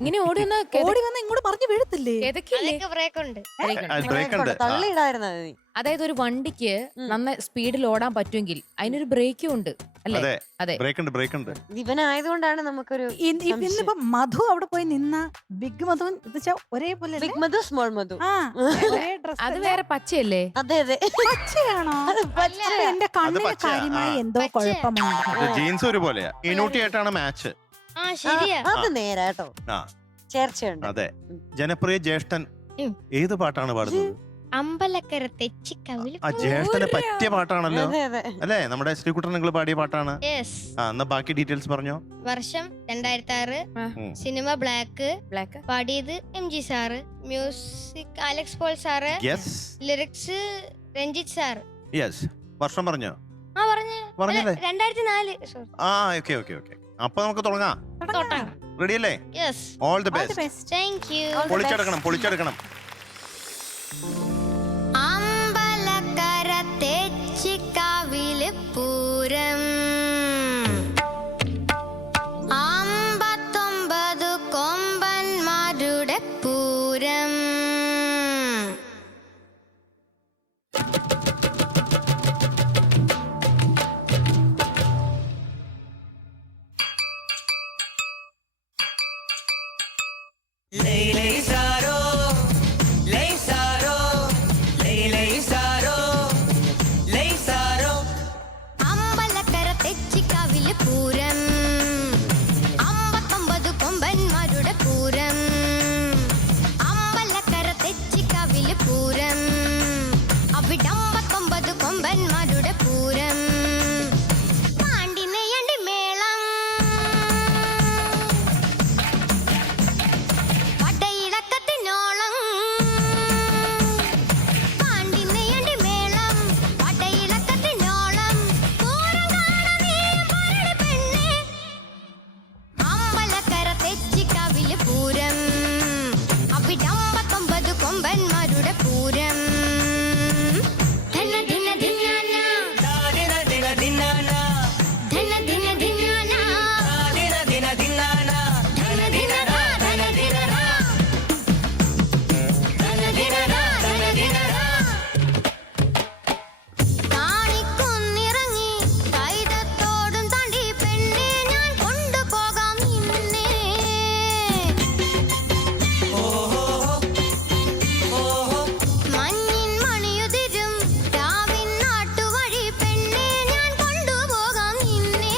ഇങ്ങനെ ഓടി വന്ന് ഇങ്ങോട്ട് പറഞ്ഞു വീഴത്തില്ലേ? അതായത് ഒരു വണ്ടിക്ക് നന്നായി സ്പീഡിൽ ഓടാൻ പറ്റുമെങ്കിൽ അതിനൊരു ബ്രേക്കും ഉണ്ട് അല്ലേ? അതെ, ഇവനായതുകൊണ്ടാണ് നമുക്കൊരു ഇന്നിപ്പോ മധു അവിടെ പോയി നിന്ന ബിഗ് മധു ഒരേപോലെ ബിഗ് മധു സ്മോൾ മധു അത് വേറെ പച്ചയല്ലേ? അതെ അതെ പച്ചയാണോ? എന്റെ കണ്ണിന് കാര്യമായി എന്തോ കുഴപ്പമുണ്ട്. ജീൻസ് ഒരുപോലെയാ. ഇനൂട്ടിയായിട്ടാണ് മാച്ച്. അത് നേരാട്ടോ, ചേർച്ചയുണ്ട്. അതെ. ജനപ്രിയ ജ്യേഷ്ഠൻ ഏത് പാട്ടാണ് പാടുന്നത്? അമ്പലക്കര തെച്ചിക്കവിൽ. ആ ജ്യേഷ്ഠന് പറ്റിയ പാട്ടാണല്ലോ അല്ലേ? നമ്മുടെ ശ്രീകുട്ടൻ നിങ്ങൾ പാടിയ പാട്ടാണ്. എന്നാ ബാക്കി ഡീറ്റെയിൽസ് പറഞ്ഞോ. വർഷം 2006, സിനിമ ബ്ലാക്ക്, പാടിയത് MG sir, music Alex Paul sir, lyrics Ranjith sir. Yes, വർഷം പറഞ്ഞോ? പറഞ്ഞില്ലേ? 2004. അപ്പൊ നമുക്ക് തുടങ്ങാം. റെഡി അല്ലേ? All the best. Thank you. പൊളിച്ചെടുക്കണം. അമ്പലക്കര തെച്ചിക്കാവില് പൂരം, 59 കൊമ്പന്മാരുടെ പൂരം. അമ്പലക്കര തെച്ചിക്കാവില് പൂരം, 59 കൊമ്പന്മാരുടെ പൂരം. അമ്പലക്കര തെച്ചിക്കാവില് പൂരം, അവിടെ 59 കൊമ്പന്മാരുടെ പൂരം. പാണ്ടിനെയണ്ടി മേളം, പടയിളക്കത്തിനോളം. പാണ്ടിനെയണ്ടി മേളം, പടയിളക്കത്തിനോളം. പൂരം കാണാനേ പരടി പെണ്ണേ. അമ്പലക്കര തെച്ചിക്കാവില് പൂരം, അവിടെ 59 കൊമ്പന്മാരുടെ പൂരം. ധന ധിന ധിനാന, ധന ധിന ധിനാന, ധന ധിന ധിന ധാ, ധന ധിന ധാ, ധന ധിന ധാ, ധന ധിന ധാ. കാണിക്കുന്നിറങ്ങി കൈതത്തോടും താണ്ടി പെണ്ണെ ഞാൻ കൊണ്ടുപോകാം നിന്നെ. മഞ്ഞിൻ മണിയുതിരും രാവിൻ നാട്ടുവഴി പെണ്ണെ ഞാൻ കൊണ്ടുപോകാം നിന്നെ.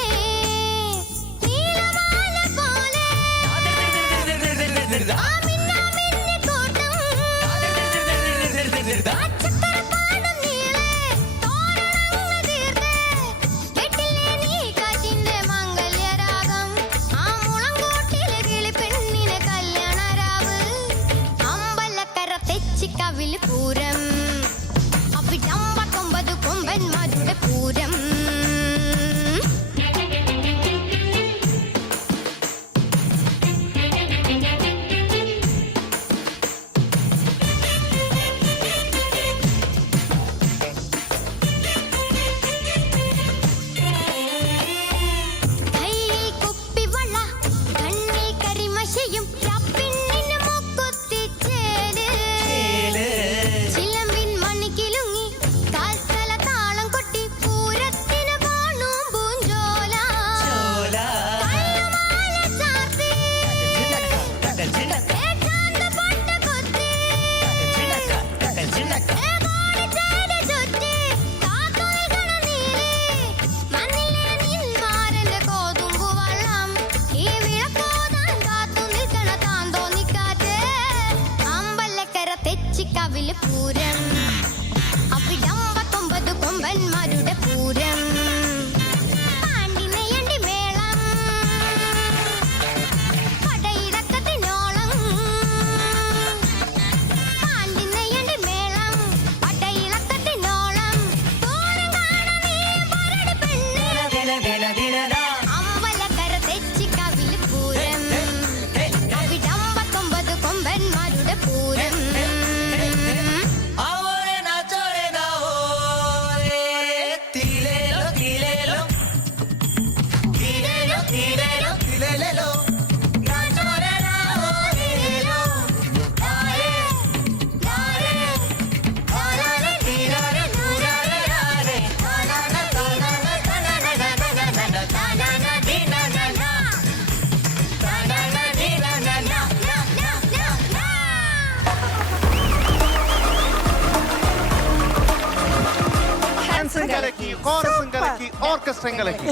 കലക്കി ഓർക്കസ്ട്രയും കലക്കി.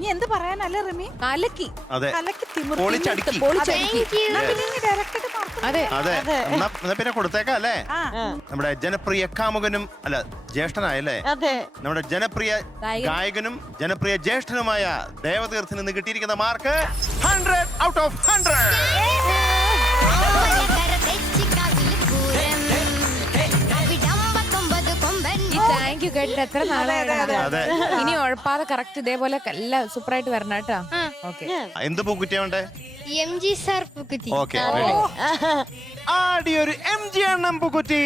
നീ എന്ത് പറയാനല്ലേ റിമി? കലക്കി അതെ, കലക്കി തിമിർത്തി. പൊളിച്ചടുക്കി. പൊളിച്ചടുക്കി. എന്നാ പിന്നെ ഇനി direct ആയിട്ട് mark അതെ അതെ, എന്നാ പിന്നെ കൊടുത്തേക്കാം അല്ലേ? ആ. നമ്മുടെ ജനപ്രിയ കാമുകനും അല്ല ജ്യേഷ്ഠനായല്ലേ, അതെ നമ്മുടെ ജനപ്രിയ ഗായകനും ജനപ്രിയ ജ്യേഷ്ഠനുമായ ദേവതീർത്ഥിൽ നിന്ന് കിട്ടിയിരിക്കുന്ന മാർക്ക് 100 out of 100. ഈ താങ്ക് യു കേട്ടിട്ട് എത്ര നാളായി. അതെ, ഇനി ഉഴപ്പാതെ കറക്റ്റ് ഇതേപോലെ എല്ലാം സൂപ്പറായിട്ട് വരണം കേട്ടോ. ഓക്കെ, എന്ത് പൂക്കുറ്റിയാ വേണ്ടേ? MG സാർ പൂക്കുറ്റി. ഓക്കെ, ആടിയൊരു MG എണ്ണം പൂക്കുറ്റി.